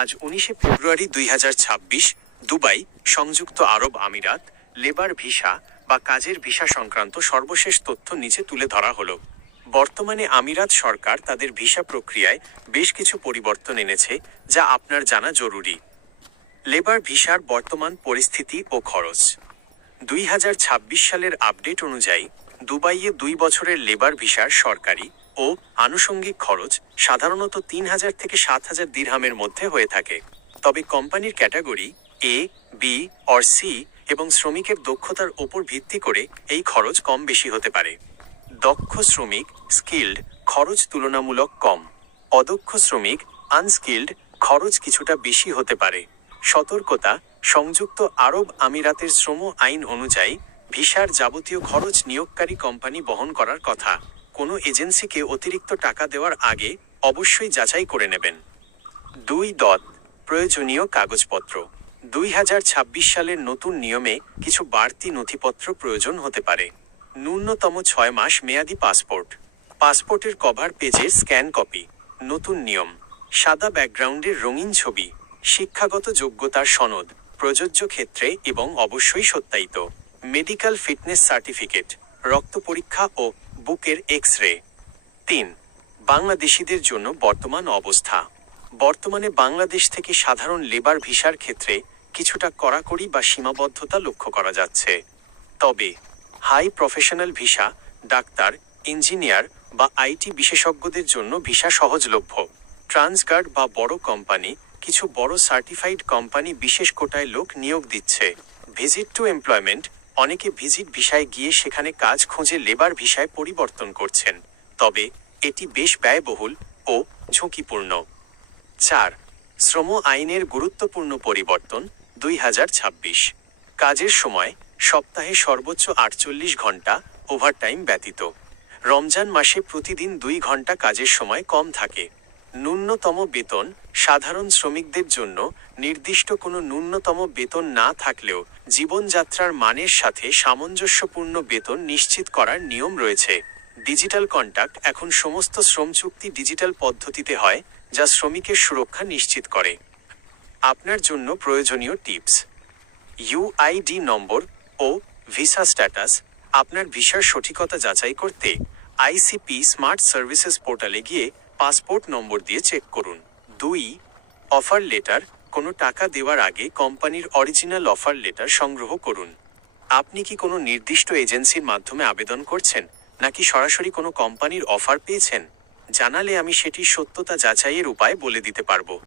আজ 19শে ফেব্রুয়ারি 2026, দুবাই, সংযুক্ত আরব আমিরাত, লেবার ভিসা বা কাজের ভিসা সংক্রান্ত সর্বশেষ তথ্য নিচে তুলে ধরা হলো। বর্তমানে আমিরাত সরকার তাদের ভিসা প্রক্রিয়ায় বেশ কিছু পরিবর্তন এনেছে, যা আপনার জানা জরুরি। লেবার ভিসার বর্তমান পরিস্থিতি ও খরচ। 2026 সালের আপডেট অনুযায়ী দুবাইয়ে 2 বছরের লেবার ভিসার সরকারি ও আনুষঙ্গিক খরচ সাধারণত 3000 থেকে 7000 দিরহামের মধ্যে হয়ে থাকে। তবে কোম্পানির category A, B or C এবং শ্রমিকের দক্ষতার ওপর ভিত্তি করে এই খরচ কম বেশি হতে পারে। দক্ষ শ্রমিক স্কিল্ড খরচ তুলনামূলক কম। অদক্ষ শ্রমিক আনস্কিল্ড খরচ কিছুটা বেশি হতে পারে। সতর্কতা: সংযুক্ত আরব আমিরাতের শ্রম আইন অনুযায়ী ভিসার যাবতীয় খরচ নিয়োগকারী কোম্পানি বহন করার কথা। কোনো এজেন্সিকে অতিরিক্ত টাকা দেওয়ার আগে অবশ্যই যাচাই করে নেবেন। 2. প্রয়োজনীয় কাগজপত্র। 2026 সালের নতুন নিয়মে কিছু বাড়তি নথিপত্র প্রয়োজন হতে পারে। ন্যূনতম 6 মাস মেয়াদি পাসপোর্ট। পাসপোর্টের কভার পেজের স্ক্যান কপি। নতুন নিয়ম: সাদা ব্যাকগ্রাউন্ডের রঙিন ছবি। শিক্ষাগত যোগ্যতার সনদ, প্রযোজ্য ক্ষেত্রে এবং অবশ্যই সত্যায়িত। মেডিকেল ফিটনেস সার্টিফিকেট, রক্ত পরীক্ষা ও বুকের এক্স-রে। 3. বাংলাদেশিদের জন্য বর্তমান অবস্থা। বর্তমানে বাংলাদেশ থেকে সাধারণ লেবার ভিসার ক্ষেত্রে কিছুটা কড়াকড়ি বা সীমাবদ্ধতা লক্ষ্য করা যাচ্ছে। তবে হাই প্রফেশনাল ভিসা, ডাক্তার, ইঞ্জিনিয়ার বা আইটি বিশেষজ্ঞদের জন্য ভিসা সহজলভ্য। ট্রান্সগার্ড বা বড় কোম্পানি, কিছু বড় সার্টিফাইড কোম্পানি বিশেষ কোটায় লোক নিয়োগ দিচ্ছে। ভিজিট টু এমপ্লয়মেন্ট, অনেকে ভিজিট ভিসায় গিয়ে সেখানে কাজ খুঁজে লেবার ভিসায় পরিবর্তন করছেন, তবে এটি বেশ ব্যয়বহুল ও ঝুঁকিপূর্ণ। 4. শ্রম আইনের গুরুত্বপূর্ণ পরিবর্তন 2026। কাজের সময় সপ্তাহে সর্বোচ্চ 48 ঘন্টা, ওভারটাইম ব্যতীত। রমজান মাসে প্রতিদিন 2 ঘন্টা কাজের সময় কম থাকে। ন্যূনতম বেতন: সাধারণ শ্রমিকদের জন্য নির্দিষ্ট কোনো ন্যূনতম বেতন না থাকলেও জীবনযাত্রার মানের সাথে সামঞ্জস্যপূর্ণ বেতন নিশ্চিত করার নিয়ম রয়েছে। ডিজিটাল কন্ট্রাক্ট: এখন সমস্ত শ্রম চুক্তি ডিজিটাল পদ্ধতিতে হয়, যা শ্রমিকের সুরক্ষা নিশ্চিত করে। আপনার জন্য প্রয়োজনীয় টিপস: ইউআইডি নম্বর ও ভিসা স্ট্যাটাস। আপনার ভিসার সঠিকতা যাচাই করতে আইসিপি স্মার্ট সার্ভিসেস পোর্টালে গিয়ে পাসপোর্ট নম্বর দিয়ে চেক করুন। 2. Offer letter. কোনো টাকা দেওয়ার আগে কোম্পানির অরিজিনাল অফার লেটার সংগ্রহ করুন। আপনি কি কোনো নির্দিষ্ট এজেন্সির মাধ্যমে আবেদন করছেন, নাকি সরাসরি কোনো কোম্পানির অফার পেয়েছেন? জানালে আমি সেটির সত্যতা যাচাইয়ের উপায় বলে দিতে পারবো।